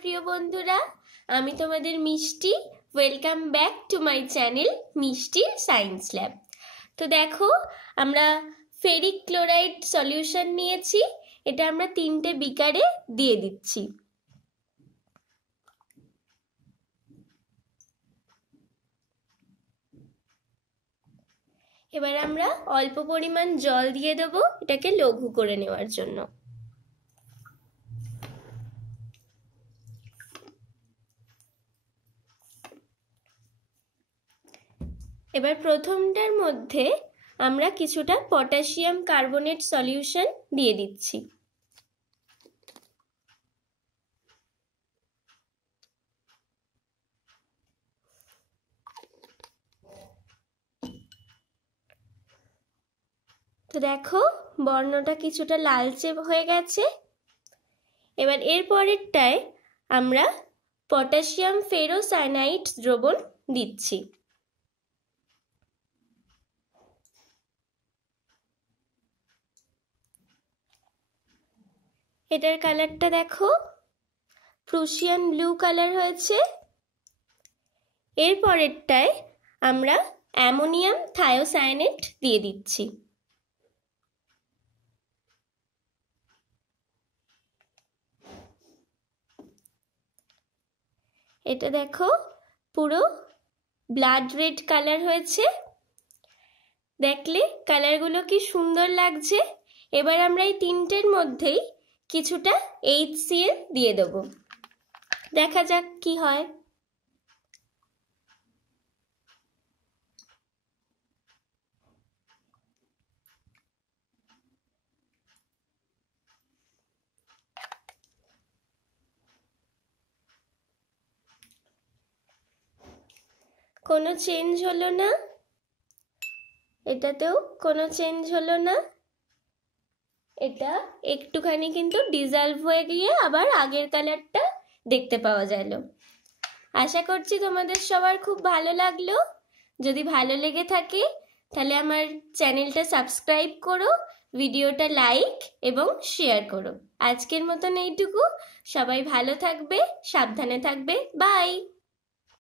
প্রিয় বন্ধুরা, আমি তোমাদের মিষ্টি। Welcome back to my channel মিষ্টির সায়েন্স ল্যাব। তো দেখো, আমরা ফেরিক ক্লোরাইড সলিউশন নিয়েছি। এটা আমরা 3টে বিকারে দিয়ে দিচ্ছি। এবার আমরা অল্প পরিমাণ জল দিয়ে দেবো এটাকে লঘু করে নেওয়ার জন্য। এবার প্রথমটার মধ্যে আমরা কিছুটা পটাশিয়াম কার্বনেট সলিউশন দিয়ে দিচ্ছি। তো দেখো, বর্ণটা কিছুটা লালচে হয়ে গেছে। এবার এর পরেরটায় আমরা পটাশিয়াম ফেরোসায়ানাইড দ্রবণ দিচ্ছি। এটার কালারটা দেখো, প্রুশিয়ান ব্লু কালার হয়েছে। এর পরেরটায় আমরা অ্যামোনিয়াম থায়োসায়ানেট দিয়ে দিচ্ছি। এটা দেখো, পুরো ব্লাড রেড কালার হয়েছে। দেখলে কালারগুলো কি সুন্দর লাগছে। এবার আমরা এই 3টের মধ্যেই কিছুটা HCl দিয়ে দেব। দেখা যাক কি হয়। কোনো চেঞ্জ হলো না, এটাতেও কোনো চেঞ্জ হলো না। এটা একটুখানি কিন্তু ডিজলভ হয়ে গিয়ে আবার আগের কালারটা দেখতে পাওয়া গেল। আশা করছি তোমাদের সবার খুব ভালো লাগলো। যদি ভালো লেগে থাকে তাহলে আমার চ্যানেলটা সাবস্ক্রাইব করো, ভিডিওটা লাইক এবং শেয়ার করো। আজকের মতন এইটুকু। সবাই ভালো থাকবে, সাবধানে থাকবে। বাই।